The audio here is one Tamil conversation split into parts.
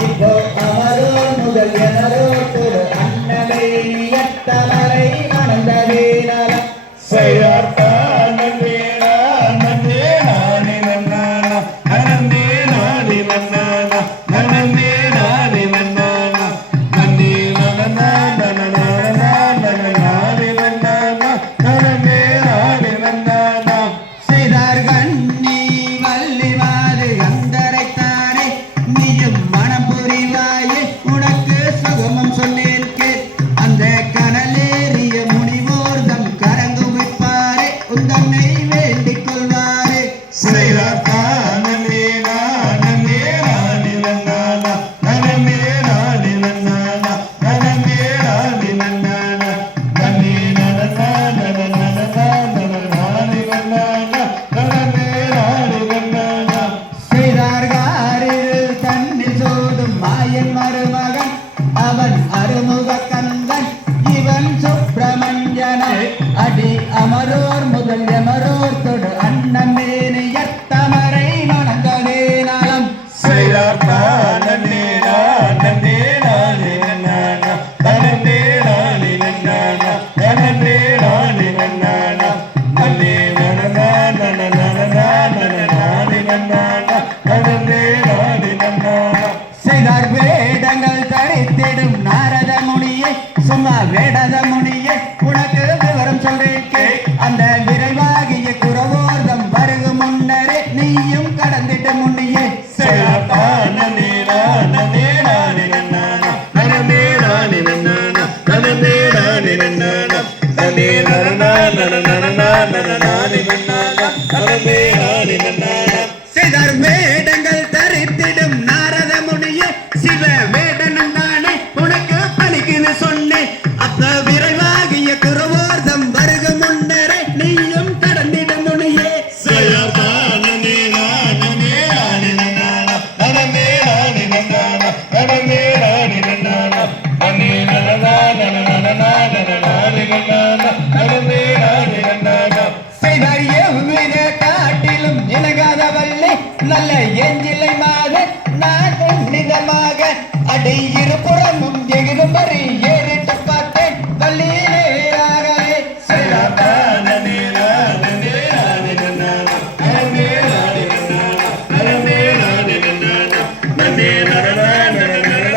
இப்போ அமரோர் முதல் எனரோட்டொரு அன்னமே நியத்தமரை மணந்ததே நலம் செய்யார்த்தா நன்னே நன்னே நானே நன்னானா நன்னே நானே நன்னானா நன்னே நானே நன்னானா நன்னே நன்னனா நன்னனா நன்னனானே நன்னானா நன்னே நானே நன்னானா செய்தார் கண்ணி வள்ளி மாது அந்தரைத்தானே நீயும் மனம் புரிவாயே உனக்கு சுகமம் சொன்னேற்கே அந்த கனலேறிய முனிவோர்தம் கரங்குவிப்பாரே உந்தன்னை வேண்டிக் கொள்வாரே செய்யார்த்தா நன்னே நன்னே நானே நன்னானா நன்னே நானே நன்னானா நன்னே நானே நன்னானா நன்னே நன்னனா நன்னனா நன்னனானே நன்னானா நன்னே நானே நன்னானா செய்தார்காரில் தன்னில் சூடும் மாயன் மருமகன் அவன் அருமுக கந்தன் இவன் சுப்பிரமணியனை அடி அமரோர் முதல் எமரோர் தொடு அன்னமேனியத்தமரை மணந்ததே நலம் செய்யார்த்தா நன்னே நன்னே நானே நன்னானா நன்னே நானே நன்னானா நன்னே நானே நன்னானா நன்னே நன்னனா நன்னனா நன்னனானே நன்னானா நன்னே நானே நன்னானா செய்தார் வேடங்கள் தரித்திடும் நாரத முனியை சும்மா வேடத முனியை உனக்கு விவரம் சொல்றேக்கே அந்த விரைவாகிய குறவோர்தம் வருகு முன்னரே நீயும் கடந்திட்டு முன்னியே செய்யார்த்தா நன்னே நானே நன்னானா நன்னே நானே நன்னானா நன்னே நானே நன்னானா நன்னே நன்னனா நன்னனா நன்னனானே நன்னானா நன்னே நானே நன்னானா செய்தார் வேடங்கள் தரித்திடும் நாரத முனியை சிவ வேடனும் தானே உனக்கு பலிக்குது சொன்னேன் அப்ப விரைவாகிய குறவோர்தம் வருகு முன்னரே நீயும் கடந்திட முனியே செய்யார்த்தா நன்னே நானே நன்னானா நன்னே நானே நன்னானா நன்னே நானே நன்னானா நன்னே நன்னனா நன்னனா நன்னனானே நன்னானா நன்னே நானே நன்னானா செய்தார் எவ்வித காட்டிலும் இலகாத வல்லை நல்ல எஞ்சிலை மாக நான் புனிதமாக அடி இருபுறமும் எகிரும்பறி ஏறிட்டு பார்த்தேன் வள்ளியிலேயாகவே செய்யார்த்தா நன்னே நானே நன்னானா நன்னே நானே நன்னானா நன்னே நானே நன்னானா நன்னே நன்னனா நன்னனானே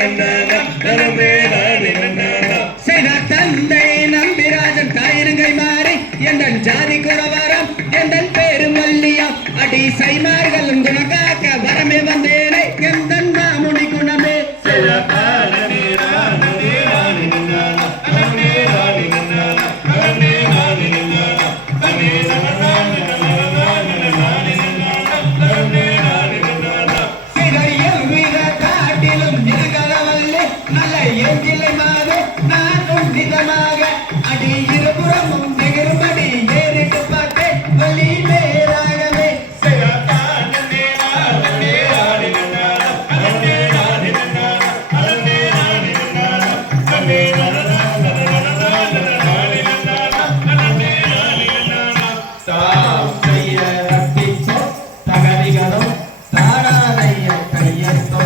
நன்னானா நன்னே நானே நன்னானா செய்தார் தந்தை நம்பிராஜன் தாயிரங்கை மாறி எந்தன் ஜாதி குறவரம் எந்தன் பேரு மல்லியா அடி சைமார்களும் குணகாக்க வரமே வந்தேனே எந்தன் மாமுனி குணமே செய்யார்த்தா நன்னே நானே நன்னானா நன்னே நானே நன்னானா நன்னே நானே நன்னானா நன்னே நன்னனா நன்னனானே நன்னானா நன்னே நானே நன்னானா செய்தார் எவ்வித காட்டிலும் இருகலவல்லே நல்ல எஞ்சிலை மாக நான் புனிதமாக அடி இருபுறமும் எகிரும்படி ஏறிட்டு பார்த்தேன் வள்ளியிலேயாகவே செய்யார்த்தா நன்னே நானே நன்னானா நன்னே நானே நன்னானா நன்னே நானே நன்னானா நன்னே நன்னனா நன்னனானே நன்னானா நன்னே நானே நன்னானா தாம் செய்ய ரப்பிச்சோ தகதிகளும் தானாதைய கையத்தோ